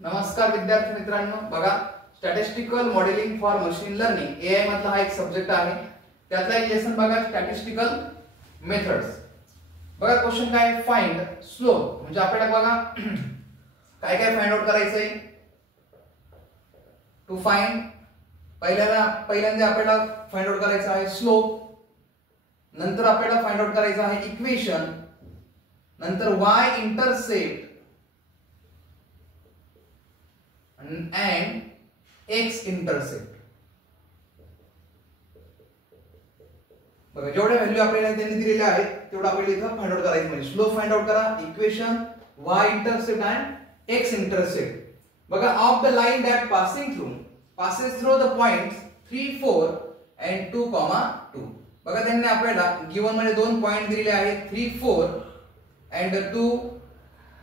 नमस्कार विद्यार्थी मित्रांनो, बघा statistical modelling for machine learning AI मधला हा एक सब्जेक्ट आहे. त्यातला एक लेसन बघा स्टॅटिस्टिकल मेथड्स. बघा क्वेश्चन काय आहे, फाइंड स्लोप. म्हणजे आपल्याला बघा काय काय फाइंड आउट करायचंय. टू फाइंड पहिल्यांदा आपल्याला फाइंड आउट करायचं आहे स्लोप. नंतर आपल्याला फाइंड आउट करायचं आहे इक्वेशन. नंतर y intercept and x intercept. बघा जेवढे व्हॅल्यू आपल्याला त्यांनी दिलेले आहेत तेवढं आपल्याला इथं फाइंड आउट करायचं. म्हणजे स्लोप फाइंड आउट करा, equation, y intercept and x intercept. बघा of the line that passes through the points 3, 4 and 2, 2. बघा त्यांनी आपल्याला गिवन मध्ये दोन पॉइंट दिलेले आहेत 3, 4 and 2,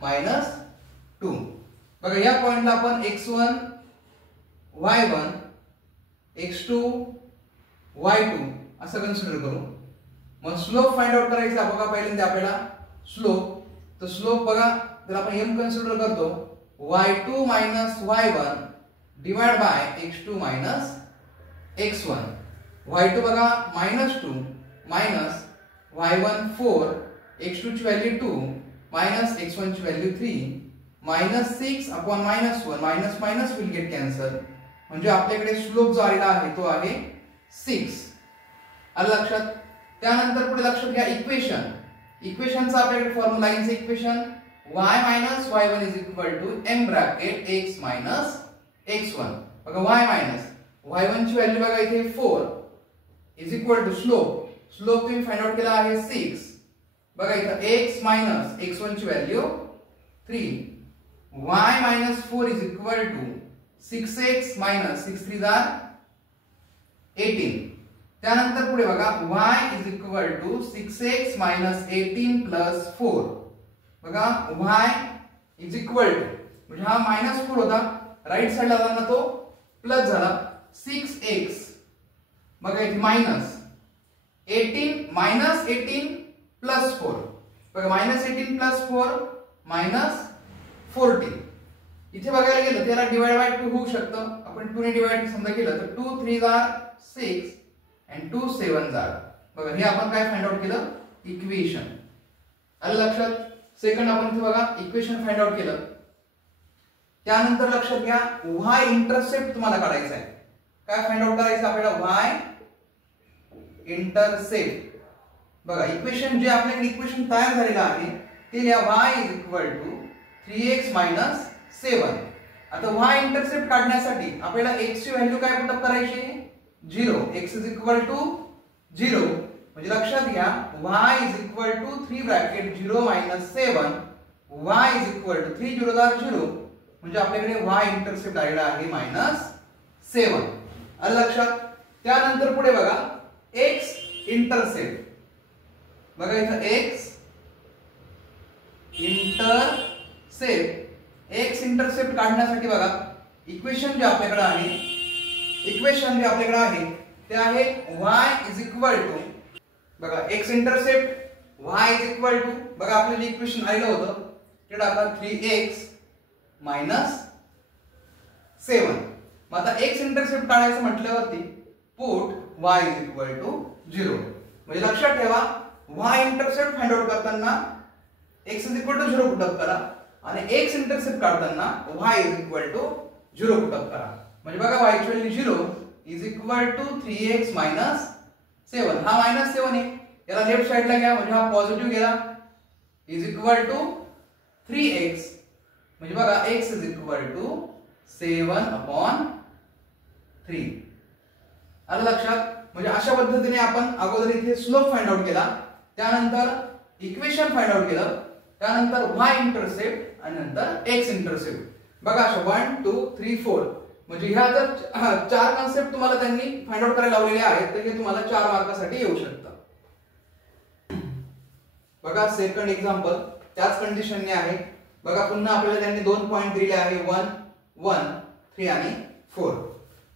-2. बघा या पॉइंटला आपण x1 y1 x2 y2 असं कन्सिडर करू. मग स्लोप फाइंड आउट करायचा. बघा पहिल्यांदा आपल्याला स्लोप, तर स्लोप बघा जर आपण m कन्सिडर करतो y2 - y1 divide by x2 - x1. y2 बघा -2 मायनस y1 4 x2 ची व्हॅल्यू 2 मायनस x1 ची value 3 -6 upon -1 minus minus will get cancel. म्हणजे आपल्याकडे स्लोप जो आलेला आहे तो आहे 6. आलं लक्षात. त्यानंतर पुढे लक्षात घ्या इक्वेशन. इक्वेशनचा आपल्याकडे फॉर्म्युला आहे equation y - y1 m bracket x - x1. बघा y - y1 ची व्हॅल्यू बघा इथे 4 स्लोप. स्लोप तुम्ही फाइंड आउट केला आहे 6. बघा इथं x - x1 ची व्हॅल्यू 3. y - 4 6x - 6 3 18. त्यानंतर पुढे बघा y 6x - 18 + 4. बघा y म्हणजे हा -4 होता, राईट साइडला आला तो प्लस झाला 6x. बघा इथे मायनस 18 -18 + 4. बघा -18 + 4 -40. इथे बघायला गेलं त्याला डिवाइड बाय 2 होऊ शकतं. आपण 2 ने डिवाइड समजा केलं तर 2 3 6 and 2 7. बघा हे आपण काय फाइंड आउट केलं, इक्वेशन. आलं लक्षात. सेकंड आपण इथे बघा इक्वेशन फाइंड आउट केलं. त्यानंतर लक्षात घ्या y इंटरसेप्ट तुम्हाला काढायचा आहे. काय फाइंड आउट करायचं आपल्याला, y इंटरसेप्ट. बघा इक्वेशन जे आपल्याकडे इक्वेशन तयार झालेलं आहे ते लिहा y 3x - 7. आता y इंटरसेप्ट काढण्यासाठी आपल्याला x ची व्हॅल्यू काय पुट अप करायची, 0. x 0. म्हणजे लक्षात घ्या y 3 ब्रॅकेट 0 - 7 y 3 0 0. म्हणजे आपल्याकडे y इंटरसेप्ट आलेला आहे -7. आलं लक्षात. त्यानंतर पुढे बघा x इंटरसेप्ट. बघा इथं x इंटरसेप्ट काढण्यासाठी बघा इक्वेशन जे आपल्याकडे आहे ते आहे y बघा x इंटरसेप्ट y बघा आपल्याला इक्वेशन आलेलं होतं ते टाका 3x - 7. मग आता x इंटरसेप्ट काढायचं म्हटल्यावरती पुट y 0. म्हणजे लक्षात ठेवा y इंटरसेप्ट फाइंड आउट करताना x 0 पुट अप करा आणि x इंटरसेप्ट काढताना y 0 पुट अप करा. म्हणजे बघा y ची व्हॅल्यू 0 3x - 7. हा -7 आहे, याला लेफ्ट साइडला घ्या म्हणजे हा पॉझिटिव्ह गेला 3x. म्हणजे बघा x 7/3. आलं लक्षात. म्हणजे अशा पद्धतीने आपण अगोदर इथे स्लोप फाइंड आउट केला, त्यानंतर इक्वेशन फाइंड आउट केलं, त्यानंतर y इंटरसेप्ट आणि नंतर x इंटरसेप्ट. बघा अशा 1 2 3 4 म्हणजे ह्या जर 4 कन्सेप्ट तुम्हाला त्यांनी फाइंड आउट करायला लावलेले आहेत तर हे तुम्हाला 4 मार्कासाठी येऊ शकतं. बघा सेकंड एक्झाम्पल त्याच कंडिशनने आहे. बघा पुन्हा आपल्याला त्यांनी दोन पॉइंट दिले आहे 1 1 3 आणि 4.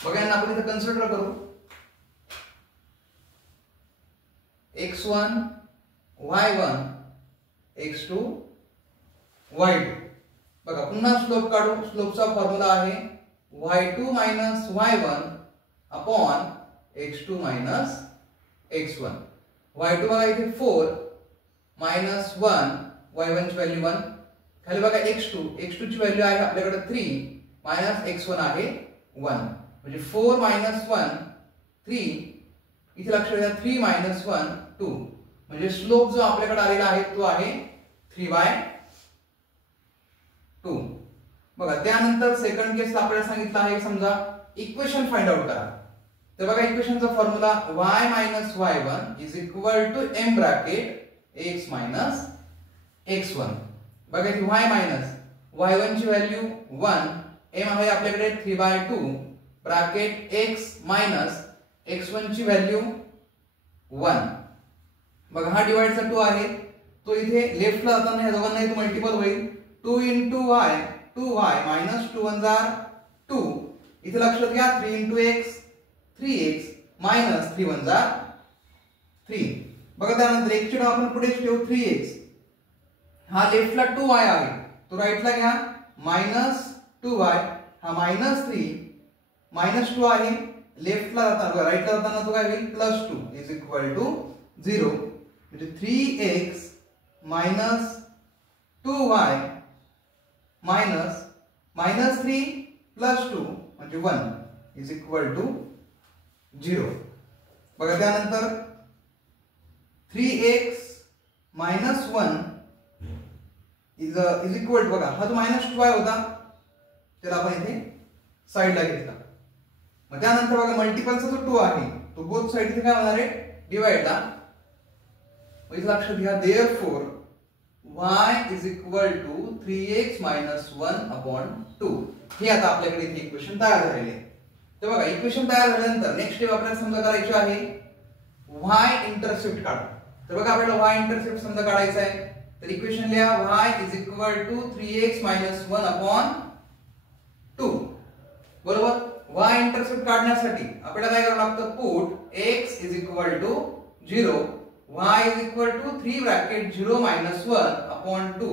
बघा यांना आपण इथे कन्सिडर करू x1 y1 x2 y2. बघा पुन्हा स्लोप काढू. स्लोपचा फॉर्म्युला आहे y2 minus y1 upon x2 minus x1. y2 बघा इथे 4 मायनस 1 y1 ची व्हॅल्यू 1. खाली बघा x2 ची व्हॅल्यू आहे आपल्याकडे 3 मायनस x1 आहे 1. म्हणजे 4 मायनस 1 3. इथे लक्षात घ्या 3 मायनस 1 2. म्हणजे स्लोप जो आपल्याकडे आलेला आहे तो आहे 3/2. बघा त्यानंतर सेकंड केसला आपल्याला सांगितलं आहे समजा इक्वेशन फाइंड आउट करा. तर बघा इक्वेशनचा formula y minus y1 is equal to m bracket x minus x1. बघा इथे y मायनस y1 ची व्हॅल्यू 1, m आहे आपल्याकडे 3/2 ब्रॅकेट x मायनस x1 ची व्हॅल्यू 1. बघा हा डिवाइडचा 2 आहे तो इथे लेफ्टला जाताना ह्या दोघांना इथे मल्टिपल होईल. 2 into y 2y मायनस 2 1 जार 2. इथे लक्षात घ्या 3 into x 3x मायनस 3 1 जार 3. बघा त्यानंतर x ची नाव आपण पुढे ठेवू 3x. हा लेफ्टला 2y आहे तो राईटला घ्या मायनस 2y. हा मायनस 3 मायनस 2 आहे लेफ्टला जाताना राईटला जाताना तो काय होईल प्लस 2 इज इक्वल टू 0. म्हणजे 3x minus 2y minus minus 3 plus 2 म्हणजे 1 इज इक्वल टू 0. बघा त्यानंतर 3x minus 1 is equal to बघा हा जो मायनस 2y होता त्याला आपण इथे साइडला घेतला. मग त्यानंतर बघा मल्टिपलचा जो 2 आहे तो बोथ साइड इथे काय होणार आहे डिवाइडला. मग इथे लक्षात घ्या therefore y is equal to 3x minus 1 upon 2. हे आता आपल्याकडे इथे इक्वेशन तयार झालेले आहे. तर बघा इक्वेशन तयार झाल्यानंतर नेक्स्ट स्टेप आपल्याला समजा करायची आहे y इंटरसेप्ट काढा. तर बघा आपल्याला y इंटरसेप्ट समजा काढायचा आहे तर इक्वेशन लिहा y is equal to 3x minus 1 upon 2. बरोबर. y इंटरसेप्ट काढण्यासाठी आपल्याला काय करावं लागतं put x is equal to 0 y is equal to 3 bracket 0 minus 1 upon 2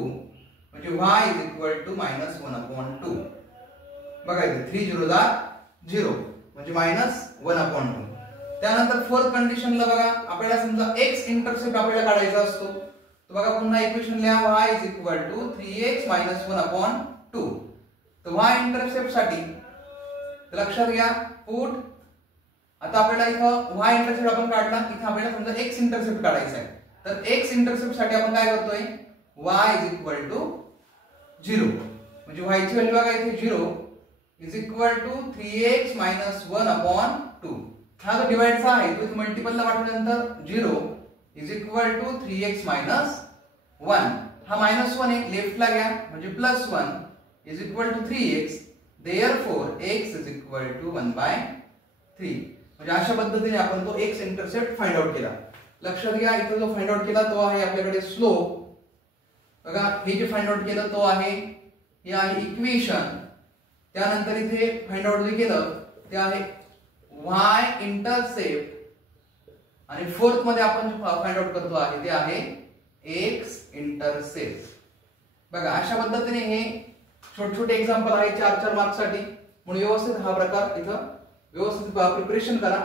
म्हणजे y is equal to minus 1 upon 2. बघा इथे 3 0 दा 0 म्हणजे मायनस 1 अपॉन 2. त्यानंतर फोर्थ कंडिशनला बघा आपल्याला समजा x इंटरसेप्ट आपल्याला काढायचा असतो. तर बघा पुन्हा इक्वेशन लिहा y is equal to 3x minus 1 upon 2. तर y इंटरसेप्ट साठी लक्षात घ्या पुट आता आपल्याला इथं y इंटरसेप्ट आपण काढला इथं आपल्याला समजा x इंटरसेप्ट काढायचा आहे. तर x इंटरसेप्ट साठी आपण काय करतोय y इज इक्वल टू 0 म्हणजे y ची व्हॅल्यू बघा इथे 0 is equal to 3x minus 1 upon 2. हा जो डिवाइडचा आहे तो मल्टिपलला वाटल्यानंतर 0 is equal to 3x minus 1. हा मायनस 1 आहे लेफ्टला घ्या म्हणजे plus 1 is equal to 3x. Therefore x is equal to 1/3. म्हणजे अशा पद्धतीने आपण तो x इंटरसेप्ट फाइंड आउट केला. लक्षात घ्या इथे जो फाइंड आउट केला तो आहे आपल्याकडे स्लोप. बघा हे जे फाइंड आउट केलं तो आहे हे आहे इक्वेशन. त्यानंतर इथे फाइंड आउट जे केलं ते आहे y इंटरसेप्ट आणि फोर्थ मध्ये आपण फाइंड आउट करतो आहे ते आहे x इंटरसेप्ट. बघा अशा पद्धतीने हे छोटे छोटे एक्झाम्पल आहे 4-4 मार्क्स साठी. म्हणून व्यवस्थित हा प्रकार इथं व्यवस्थित प्रिपरेशन करा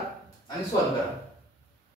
आणि सॉल्व्ह करा.